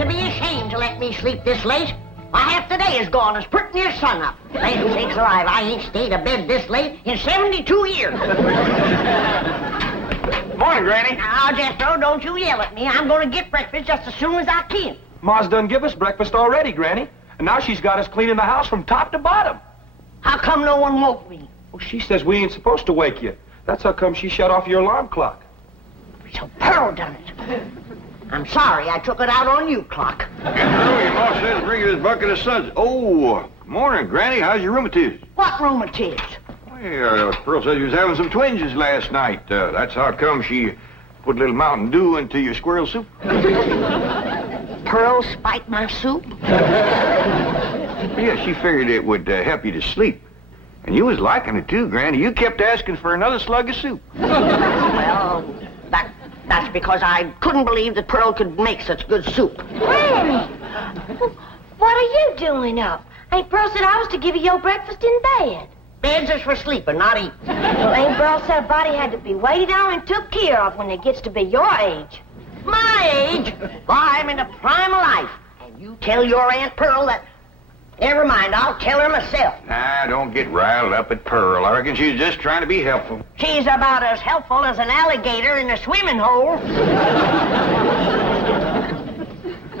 to be ashamed to let me sleep this late. My half the day is gone as pretty as sun up. Land sakes alive, I ain't stayed abed this late in 72 years. Morning, Granny. Now, Jethro, don't you yell at me. I'm going to get breakfast just as soon as I can. Ma's done give us breakfast already, Granny. And now she's got us cleaning the house from top to bottom. How come no one woke me? Well, she says we ain't supposed to wake you. That's how come she shut off your alarm clock. So Pearl done it. I'm sorry I took it out on you, Clock. Jethro, your ma says bring you this bucket of suds. Oh, morning, Granny. How's your rheumatiz? What rheumatiz? Well, Pearl said you was having some twinges last night. That's how come she put a little Mountain Dew into your squirrel soup. Pearl spiked my soup? Yeah, she figured it would help you to sleep. And you was liking it too, Granny. You kept asking for another slug of soup. Well, that's because I couldn't believe that Pearl could make such good soup. Granny, what are you doing up? Aunt Pearl said I was to give you your breakfast in bed. Beds is for sleeping, not eating. Well, Aunt Pearl said a body had to be waited on and took care of when it gets to be your age. My age? Why, I'm in the prime of life. And you tell your Aunt Pearl that... Never mind, I'll tell her myself. Nah, don't get riled up at Pearl. I reckon she's just trying to be helpful. She's about as helpful as an alligator in a swimming hole.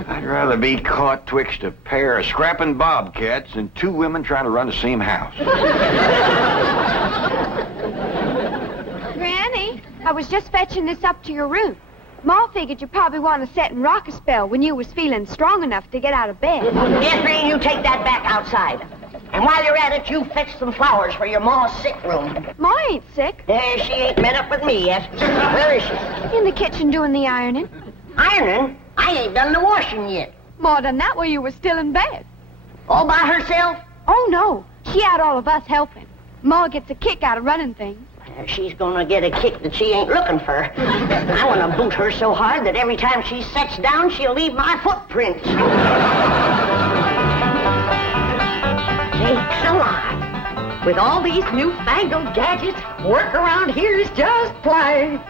I'd rather be caught twixt a pair of scrapping bobcats than two women trying to run the same house. Granny, I was just fetching this up to your room. Ma figured you probably want to sit and rock a spell when you was feeling strong enough to get out of bed. Jeffrey, you take that back outside. And while you're at it, you fetch some flowers for your ma's sick room. Ma ain't sick. She ain't met up with me yet. Where is she? In the kitchen doing the ironing. Ironing? I ain't done the washing yet. Ma done that while you were still in bed. All by herself? Oh, no. She had all of us helping. Ma gets a kick out of running things. She's gonna get a kick that she ain't looking for. I wanna boot her so hard that every time she sets down, she'll leave my footprints. Sakes alive. With all these newfangled gadgets, work around here is just plain.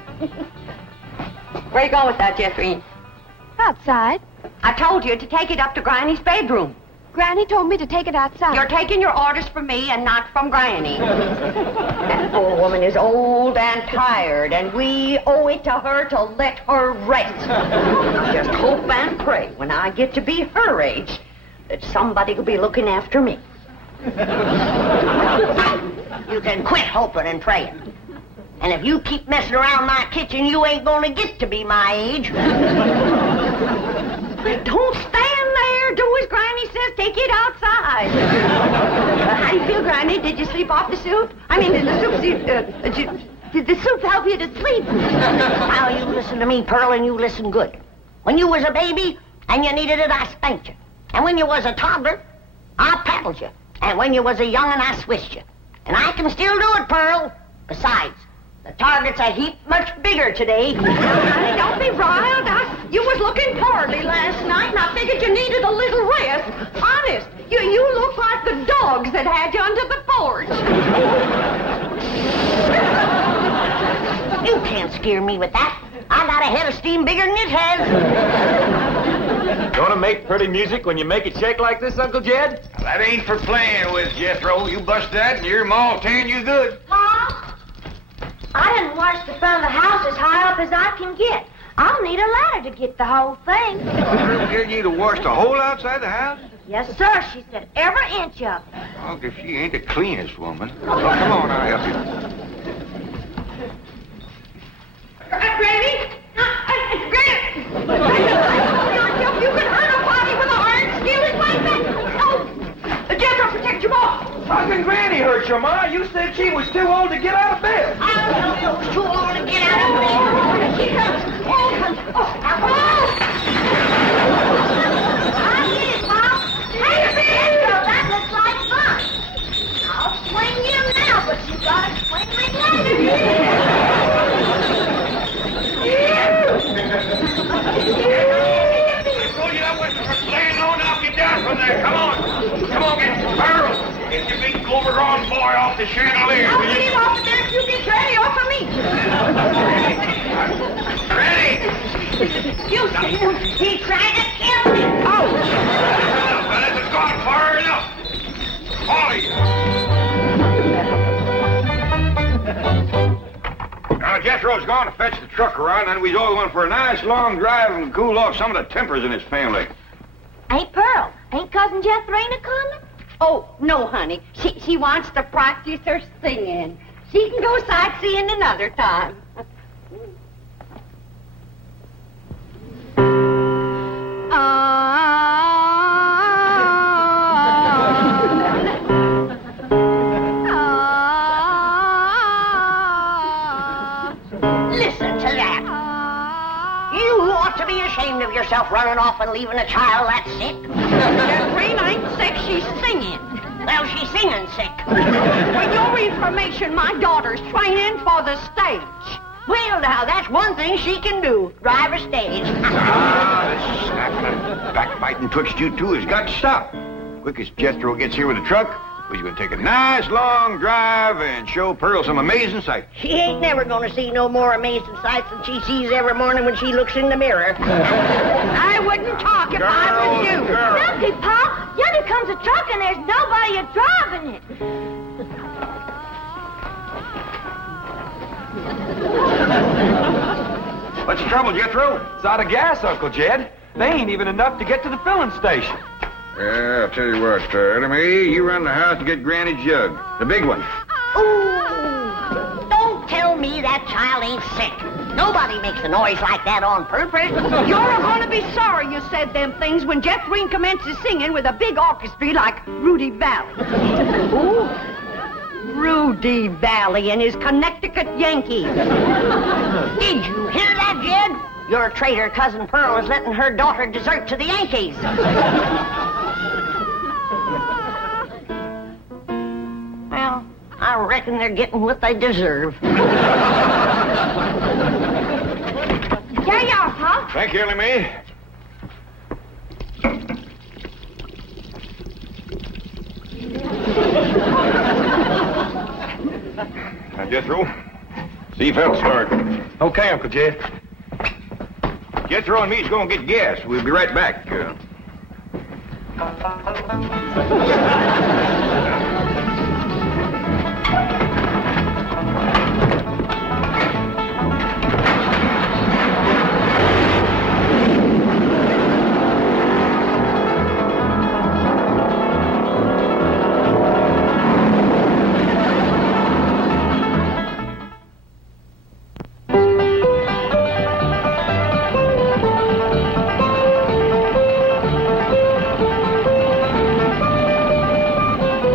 Where you going with that, Jeffrey? Outside. I told you to take it up to Granny's bedroom. Granny told me to take it outside. You're taking your orders from me and not from Granny. That poor woman is old and tired, and we owe it to her to let her rest. Just hope and pray when I get to be her age that somebody will be looking after me. You can quit hoping and praying. And if you keep messing around my kitchen, you ain't gonna get to be my age. Don't stand there. Do as Granny says. Take it outside. How do you feel, Granny? Did you sleep off the soup? I mean, did the soup help you to sleep? Now, you listen to me, Pearl, and you listen good. When you was a baby and you needed it, I spanked you. And when you was a toddler, I paddled you. And when you was a young'un, I swished you. And I can still do it, Pearl. Besides, the target's a heap much bigger today. Honey, don't be riled. You was looking poorly last night, and I figured you needed a little rest. Honest, you look like the dogs that had you under the porch. You can't scare me with that. I got a head of steam bigger than it has. Gonna make pretty music when you make it shake like this, Uncle Jed? That ain't for playing with, Jethro. You bust that and your ma'll tan you good. Mom, I didn't wash the front of the house as high up as I can get. I'll need a ladder to get the whole thing. Pearl getting you to wash the whole outside the house? Yes, sir, she said every inch of it. Oh, if she ain't the cleanest woman. Oh, come on, I'll help you. Granny? Granny! You can hurt a body with an iron skillet like that? Oh! Jethro, protect your ball! How can Granny hurt your ma? You said she was too old to get out of bed. I was too old to get out of bed. Here comes. I get it, Mom. Hey, Jethro, that looks like fun. I'll swing you now, but you gotta swing me later. Told you that wasn't for playing low. Now get down from there. Come on, get Pearl. Get your big overgrown boy off the chandelier. I'll get him off of there if you get Granny off of me. Granny! You see him? He tried to kill me. Ouch! That has gone far enough. All of you. Now, Jethro's gone to fetch the truck around, and we's all going for a nice long drive and cool off some of the tempers in his family. Hey, Pearl, ain't Cousin Jethrina coming? Oh, no, honey. She wants to practice her singing. She can go sightseeing another time. Listen to that. You ought to be ashamed of yourself running off and leaving a child that sick. Jethrina ain't sick, she's singing. Well, she's singing sick. For your information, my daughter's training for the stage. Well, now, that's one thing she can do. Drive a stage. This snapping and backbiting twixt you two has got to stop. Quick as Jethro gets here with the truck, we're going to take a nice long drive and show Pearl some amazing sights. She ain't never going to see no more amazing sights than she sees every morning when she looks in the mirror. I wouldn't talk if I was you. Look, Pop, yonder comes a truck and there's nobody a-driving it. What's the trouble, Jethro? It's out of gas, Uncle Jed. They ain't even enough to get to the filling station. Yeah, I'll tell you what, Ellie, you run the house and get Granny's jug. The big one. Ooh, don't tell me that child ain't sick. Nobody makes a noise like that on purpose. You're going to be sorry you said them things when Jethrina commences singing with a big orchestra like Rudy Valley. Ooh, Rudy Valley and his Connecticut Yankees. Did you hear that, Jed? Your traitor cousin Pearl is letting her daughter desert to the Yankees. Well, I reckon they're getting what they deserve. Here you are, Pop. Thank you, Ellie Mae. Now, Jethro, see if that'll start. Okay, Uncle Jed. Jethro and me's going to get gas. We'll be right back.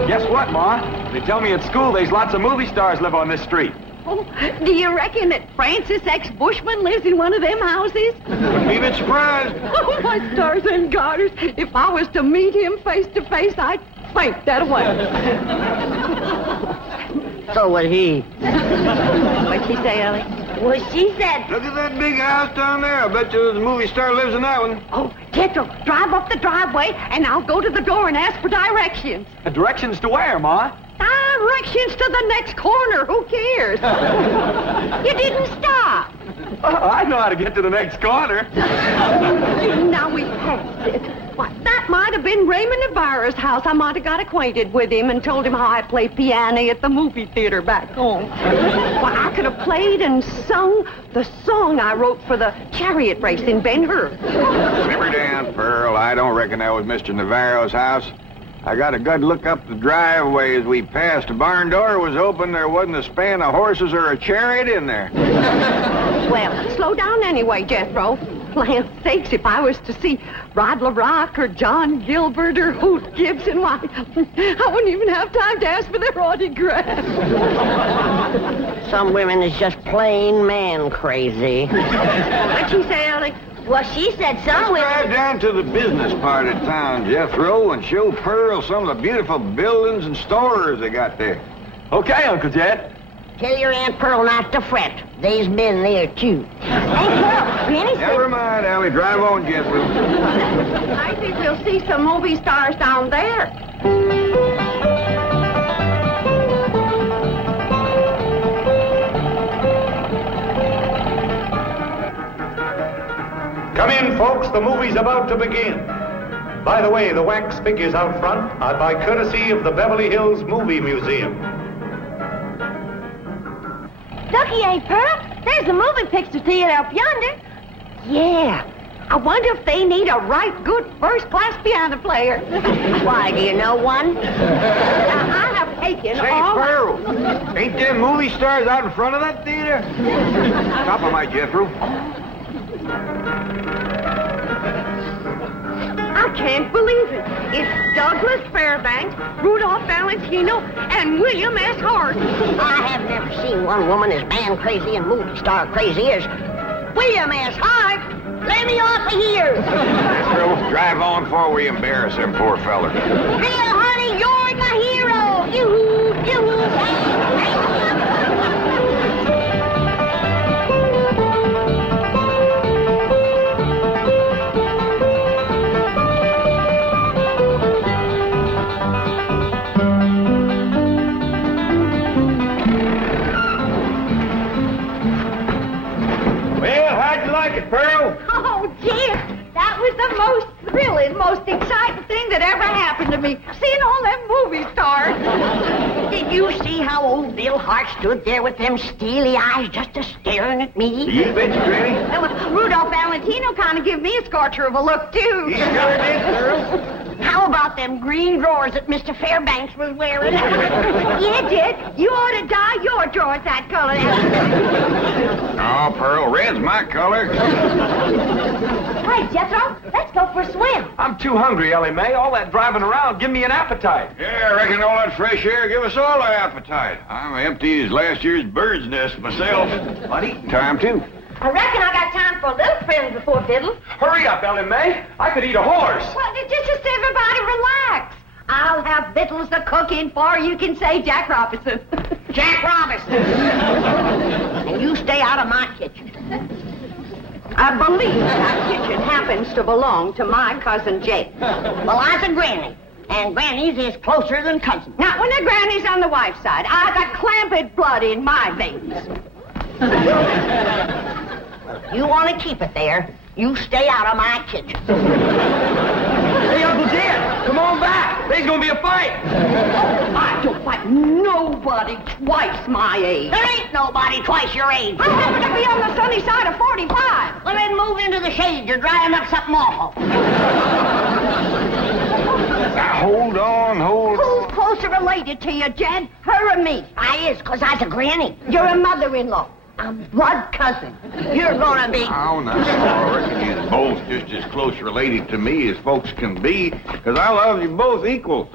Guess what, Ma? They tell me at school there's lots of movie stars live on this street. Oh, do you reckon that Francis X. Bushman lives in one of them houses? Wouldn't be a bit surprised. Oh, my stars and garters. If I was to meet him face to face, I'd faint that away. So would he. What'd she say, Ellie? Well, she said... Look at that big house down there. I bet you the movie star lives in that one. Oh, Jethro, drive up the driveway, and I'll go to the door and ask for directions. Directions to where, Ma? Directions to the next corner. Who cares? You didn't stop. I know how to get to the next corner. Now we passed it. Why, that might have been Raymond Navarro's house. I might have got acquainted with him and told him how I play piano at the movie theater back home. Why, I could have played and sung the song I wrote for the chariot race in Ben-Hur. Simmer down, Pearl. I don't reckon that was Mr. Navarro's house. I got a good look up the driveway as we passed. The barn door was open. There wasn't a span of horses or a chariot in there. Well, slow down anyway, Jethro. Land's sakes, if I was to see Rod LaRock or John Gilbert or Hoot Gibson, why, I wouldn't even have time to ask for their autograph. Some women is just plain man crazy. What'd she say, Ellie? Well, she said some Let's drive women... down to the business part of town, Jethro, and show Pearl some of the beautiful buildings and stores they got there. Okay, Uncle Jed. Tell your Aunt Pearl not to fret. They's been there, too. Hey, Pearl, Granny said... Never mind, Allie. Drive on, Jethro. I think we'll see some movie stars down there. Come in, folks. The movie's about to begin. By the way, the wax figures out front are by courtesy of the Beverly Hills Movie Museum. Looky, Aunt Pearl. There's a movie picture theater up yonder. Yeah. I wonder if they need a right good first-class piano player. Why, do you know one? I have taken Say, all... Pearl, ain't them movie stars out in front of that theater? Stop 'em, my Jethro. I can't believe it. It's Douglas Fairbanks, Rudolph Valentino, and William S. Hart. I have never seen one woman as man crazy and movie star crazy as William S. Hart. Let me off of here. Pearl, drive on before we embarrass them poor fellers. Bill, honey, you're my hero. Yoo-hoo, yoo-hoo. Well, how'd you like it, Pearl? Oh, dear. That was the most thrilling, most exciting thing that ever happened to me. Seeing all them movie stars. Did you see how old Bill Hart stood there with them steely eyes just a-staring at me? You bet you, Granny. And Rudolph Valentino kind of gave me a scorcher of a look, too. You sure did, Pearl. How about them green drawers that Mr. Fairbanks was wearing? You did. You ought to dye your drawers that color. Oh, Pearl, red's my color. Hey, Jethro, let's go for a swim. I'm too hungry, Ellie Mae. All that driving around give me an appetite. Yeah, I reckon all that fresh air give us all an appetite. I'm empty as last year's bird's nest myself. But eating time, too. I reckon I got time for a little friend before fiddle. Hurry up, Ellie Mae. I could eat a horse. Well, just everybody relax. I'll have victuals to cook in for you can say Jack Robinson. Jack Robinson. And you stay out of my kitchen. I believe that kitchen happens to belong to my cousin Jake. Well, I's a granny. And grannies is closer than cousins. Not when the granny's on the wife's side. I got clamped blood in my veins. You want to keep it there, you stay out of my kitchen. Hey, Uncle Jed, come on back. There's going to be a fight. I don't fight nobody twice my age. There ain't nobody twice your age. I happen to be on the sunny side of 45. Well, then move into the shade. You're drying up something awful. Now, hold on. Who's closer related to you, Jed? Her or me? I is, 'cause I's a granny. You're a mother-in-law. A blood cousin. You're gonna be... Oh, no. I reckon you're both just as close related to me as folks can be, 'cause I love you both equal.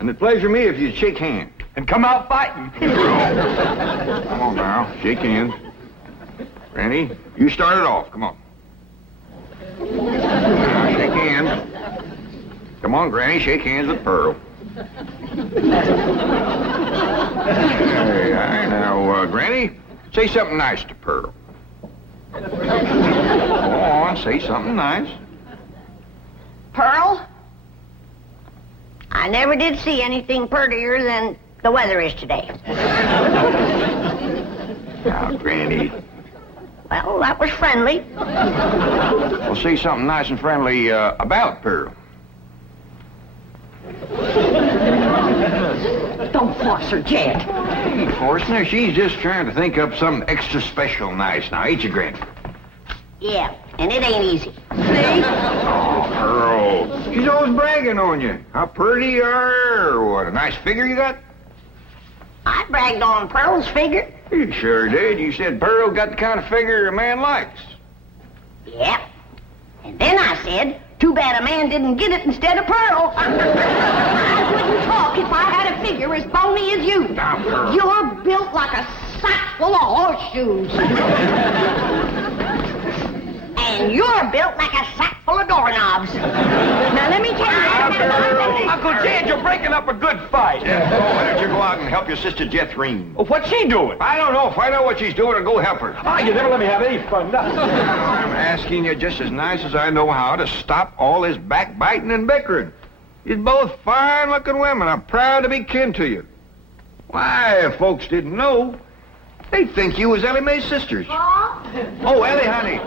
And it'd pleasure me if you'd shake hands. And come out fighting. Come on now, shake hands. Granny, you start it off. Come on. Now, shake hands. Come on, Granny, shake hands with Pearl. Hey, all right, now, Granny, say something nice to Pearl. Go on, say something nice. Pearl? I never did see anything prettier than the weather is today. Now, Granny. Well, that was friendly. Well, say something nice and friendly about Pearl. Don't force her, Jed. Ain't forcing her. She's just trying to think up something extra special nice now, ain't you, Granny? Yeah, and it ain't easy. See? Oh, Pearl. She's always bragging on you. How pretty you are, or what a nice figure you got. I bragged on Pearl's figure. You sure did. You said Pearl got the kind of figure a man likes. Yep. And then I said, too bad a man didn't get it instead of Pearl. I wouldn't talk if I had a figure as bony as you. Now, Pearl. You're built like a sack full of horseshoes. And you're built like a sack full of doorknobs. Now, let me tell you... Uncle Jed, you're breaking up a good fight. Yeah, why don't you go out and help your sister Jethrine? Well, what's she doing? I don't know. Find out what she's doing and go help her. Ah, you never let me have any fun. I'm asking you just as nice as I know how to stop all this backbiting and bickering. You're both fine-looking women. I'm proud to be kin to you. Why, if folks didn't know, they'd think you was Ellie Mae's sisters. Oh, Ellie, honey.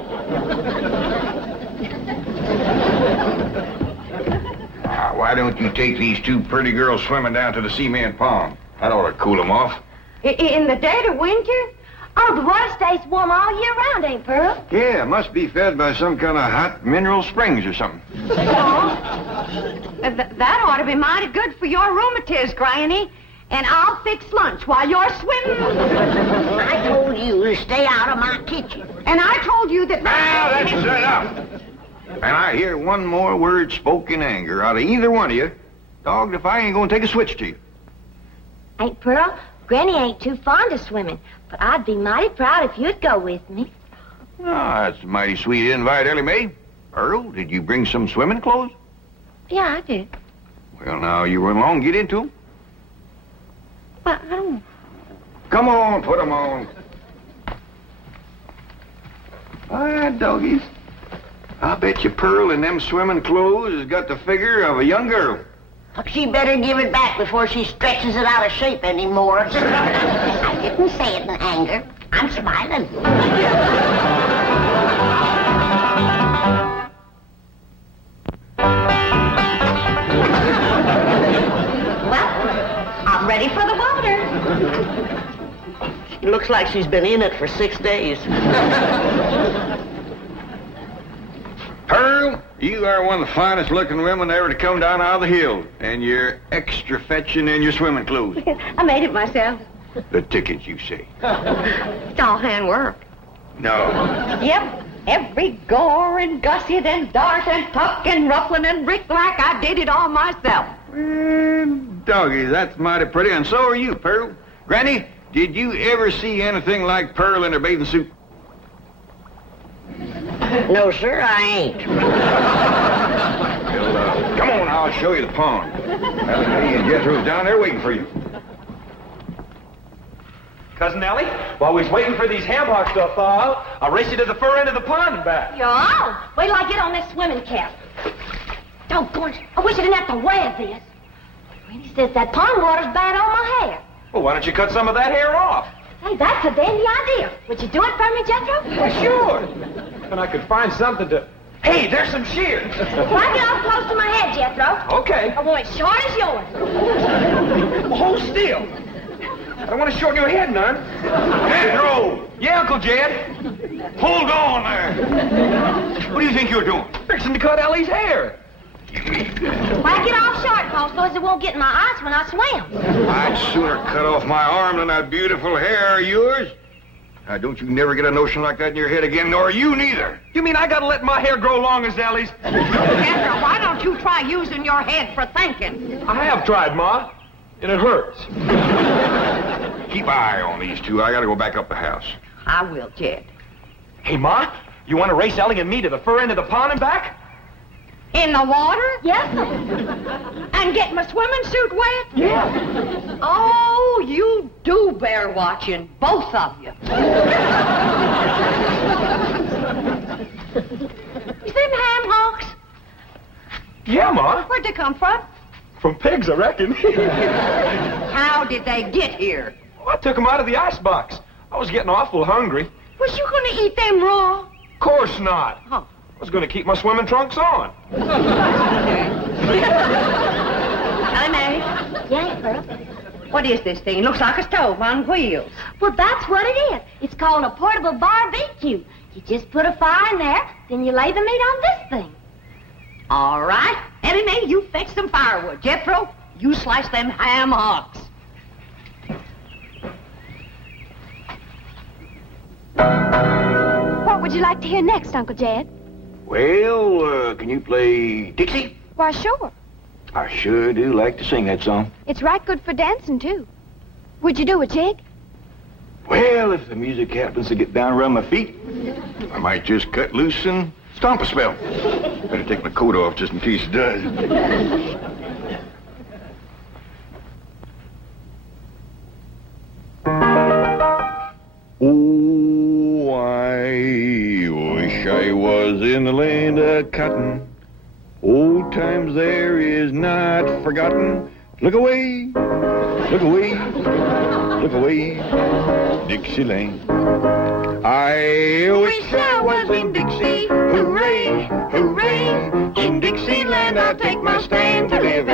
Why don't you take these two pretty girls swimming down to the cement pond? That ought to cool them off. In the dead of winter? Oh, the water stays warm all year round, ain't Pearl? Yeah, must be fed by some kind of hot mineral springs or something. That ought to be mighty good for your rheumatiz, Granny. And I'll fix lunch while you're swimming. I told you to stay out of my kitchen. And I told you that... Now, that's enough. And I hear one more word spoke in anger out of either one of you, dogged if I ain't gonna take a switch to you. Ain't Pearl? Granny ain't too fond of swimming, but I'd be mighty proud if you'd go with me. Oh, that's a mighty sweet invite, Ellie Mae. Earl, did you bring some swimming clothes? Yeah, I did. Well, now, you run along, get into them. But I don't... Come on, put them on. All right, doggies. I bet you Pearl in them swimming clothes has got the figure of a young girl. She better give it back before she stretches it out of shape anymore. I didn't say it in anger. I'm smiling. Well, I'm ready for the water. It looks like she's been in it for 6 days. Pearl, you are one of the finest looking women ever to come down out of the hill. And you're extra fetching in your swimming clothes. I made it myself. The tickets, you say? It's all handwork. No. Yep. Every gore and gusset and dart and tuck and ruffling and brick-like, I did it all myself. Doggy, that's mighty pretty, and so are you, Pearl. Granny, did you ever see anything like Pearl in her bathing suit? No, sir, I ain't. Well, come on, I'll show you the pond. Ellie and Jethro's down there waiting for you. Cousin Ellie, while we're waiting for these ham hocks to thaw out, I'll race you to the fur end of the pond and back. You're on. Wait till I get on this swimming cap. Doggone it. I wish I didn't have to wear this. Granny says that pond water's bad on my hair. Well, why don't you cut some of that hair off? Hey, that's a dandy idea. Would you do it for me, Jethro? Well, sure. And I could find something to... Hey, there's some shears. Well, I get off close to my head, Jethro. Okay. I want it short as yours. Hold still. I don't want to shorten your head none. Jethro! Yeah, Uncle Jed. Hold on there. What do you think you're doing? Fixing to cut Ellie's hair. Well, I get off short, Paul, so as it won't get in my eyes when I swim. I'd sooner cut off my arm than that beautiful hair of yours. Now, don't you never get a notion like that in your head again, nor you neither. You mean I gotta let my hair grow long as Ellie's? Jethro, why don't you try using your head for thinking? I have tried, Ma, and it hurts. Keep an eye on these two. I gotta go back up the house. I will, Jed. Hey, Ma, you want to race Ellie and me to the fur end of the pond and back? In the water? Yes, sir. And get my swimming suit wet? Yeah. Oh, you do bear watching, both of you. You them ham hocks? Yeah, Ma. Where'd they come from? From pigs, I reckon. How did they get here? I took them out of the icebox. I was getting awful hungry. Was you gonna eat them raw? Of course not. Huh. I was going to keep my swimming trunks on. Ellie Mae, Yeah, Pearl. what is this thing? Looks like a stove on wheels. Well, that's what it is. It's called a portable barbecue. You just put a fire in there, then you lay the meat on this thing. All right. Ellie Mae, you fetch some firewood. Jethro, you slice them ham hocks. What would you like to hear next, Uncle Jed? Well, can you play Dixie? Why, sure. I sure do like to sing that song. It's right good for dancing, too. Would you do a jig? Well, if the music happens to get down around my feet, I might just cut loose and stomp a spell. Better take my coat off just in case it does. Oh, I wish I was in the land of cotton. Old times there is not forgotten. Look away, look away, look away, Dixieland. I wish I was in Dixie. Hooray, hooray. In Dixieland I'll take my stand to live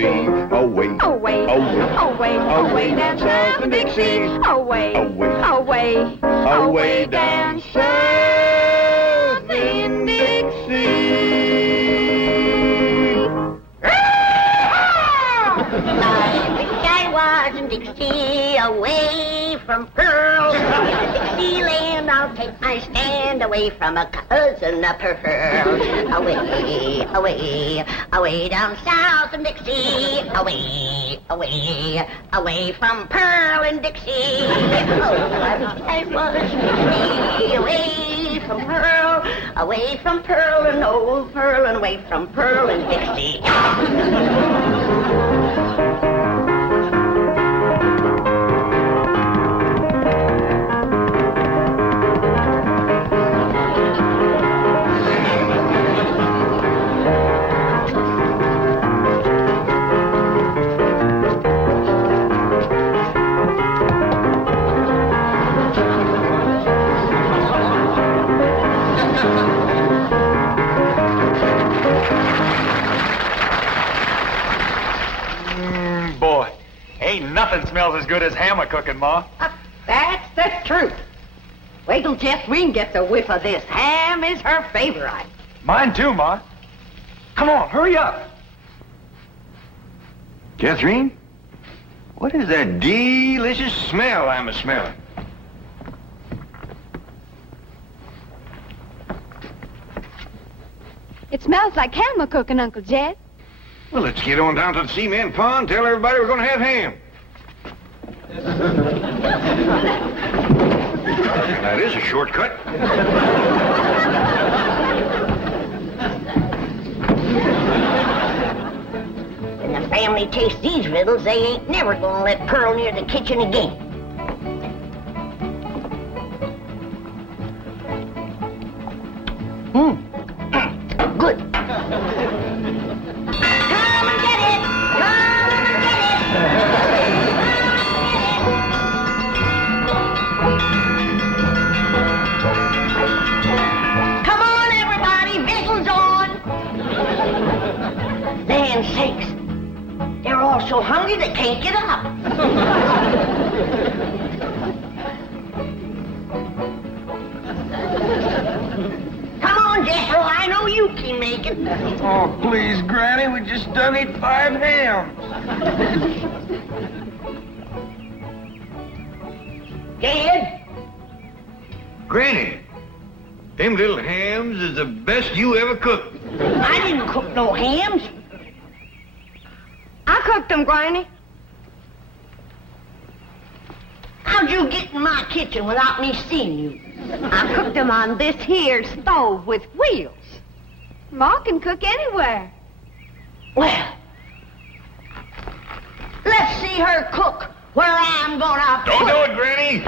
Dixie, away, Away, away, away down south of Dixie. Away, away, away down south in Dixie. I was in Dixie, away from Pearl. Dixieland, I'll take my stand away from a cousin of Pearl. Away, away, away down south in Dixie. Away, away, away from Pearl and Dixie. Oh, I was in Dixie, away from Pearl and old Pearl, and away from Pearl and Dixie. Boy, ain't nothing smells as good as hammer cooking, Ma. That's the truth. Wait till Jeffreen gets a whiff of this. Ham is her favorite. Mine too, Ma. Come on, hurry up. Catherine, what is that delicious smell I'm a-smelling? It smells like ham cooking, Uncle Jed. Well, let's get on down to the cement pond, tell everybody we're going to have ham. That is a shortcut. When the family tastes these riddles, they ain't never gonna let Pearl near the kitchen again. Good. Come and get it! Come and get it! Come on, everybody! Victuals on! Land sakes! They're all so hungry they can't get up. Come on, Jethro, I know you can make it. Oh, please, Granny, we just done eat 5 hams. Dad? Granny, them little hams is the best you ever cooked. I didn't cook no hams. I cooked them, Granny. How'd you get in my kitchen without me seeing you? I cooked them on this here stove with wheels. Ma can cook anywhere. Well, let's see her cook where I'm gonna Don't do it, Granny.